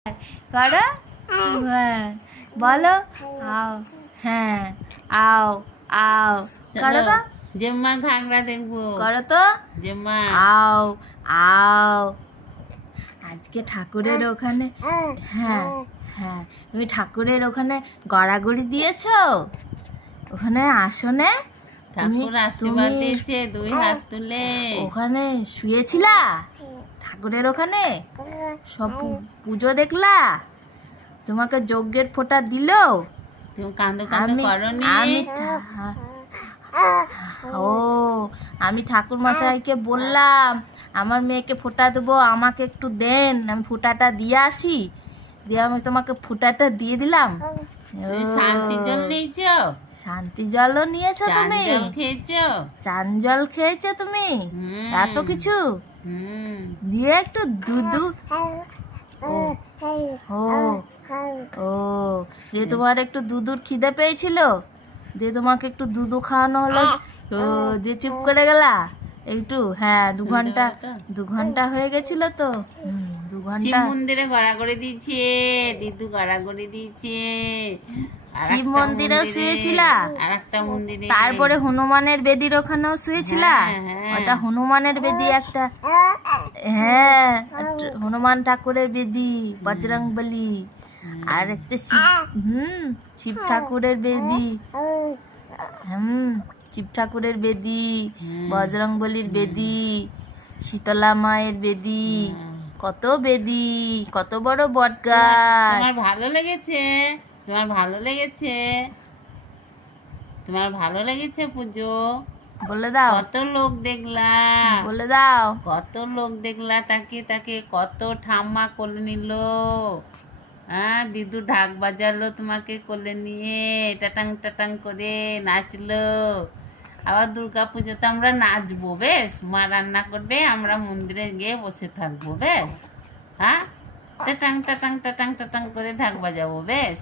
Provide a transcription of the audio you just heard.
করো, হ্যাঁ বলো, আও, হ্যাঁ আও, আও করো তো, জেম্মা ঘাগরা দেখবো। করো তো, জেম্মা আও, আও। আজকে ঠাকুরের ওখানে, হ্যাঁ হ্যাঁ, তুমি ঠাকুরের ওখানে গড়াগড়ি দিয়েছো, ওখানে আসনে তুমি ঠাকুর আশীর্বাদ তুমি দিয়েছে 2 হাত তুলে। ওখানে শুয়েছিলা ঠাকুরের ওখানে, সব পুজো দেখলা, তোমাকে যজ্ঞের ফোঁটা দিল। তুমি কান্দো কান্দো আমি করনি? আমি ও আমি ঠাকুর মশাইকে বললাম আমার মেয়েকে ফোঁটা দেবো, আমাকে একটু দেন, আমি ফোঁটাটা দিয়ে আসি, দিয়ে আমি তোমাকে ফোঁটাটা দিয়ে দিলাম। তুমি শান্তি জল নিয়েছো? শান্তি জলও নিয়েছো তুমি, জল খেয়েছো? চান জল খেয়েছো তুমি, এত কিছু দিয়ে একটু দুধু, ও ও ও দিয়ে তোমার একটু দুধুর খিদে পেয়েছিল, দিয়ে তোমাকে একটু দুধু খাওয়ানো হলো, ও দিয়ে চুপ করে গেলা একটু, হ্যাঁ 2 ঘন্টা, 2 ঘন্টা হয়ে গেছিল তো, 2 শিব ঘন্টা। মন্দিরে গড়াগড়ি দিয়েছে, দিদু গড়াগড়ি দিয়েছে। শিব মন্দিরেও শুয়েছিলা, আর একটা মন্দিরে, তারপরে হনুমানের বেদির ওখানেও শুয়েছিলা, হ্যাঁ। ওটা হনুমানের বেদি একটা, হ্যাঁ হনুমান ঠাকুরের বেদি, বজরং বলি, আর একটা শিব, শিব ঠাকুরের বেদি, শিব ঠাকুরের বেদি, বজরং বলির বেদি, শীতলা মায়ের বেদি, কত বেদি, কত বড় বট গাছ। তোমার ভালো লেগেছে? তোমার ভালো লেগেছে? তোমার ভালো লেগেছে পুজো? বলে দাও, কত লোক দেখলা? বলে দাও, কত লোক দেখলা, তাকে তাকে কত ঠাম্মা কোলে নিল, হ্যাঁ দিদু ঢাক বাজালো তোমাকে কোলে নিয়ে, টাটাং টাটাং করে নাচলো। আবার দুর্গা পুজোতে আমরা নাচবো, বেশ মা রান্না করবে, আমরা মন্দিরে গিয়ে বসে থাকবো, বেশ, হ্যাঁ টাটাং টাটাং টাটাং টাটাং করে ঢাক বাজাবো, বেশ।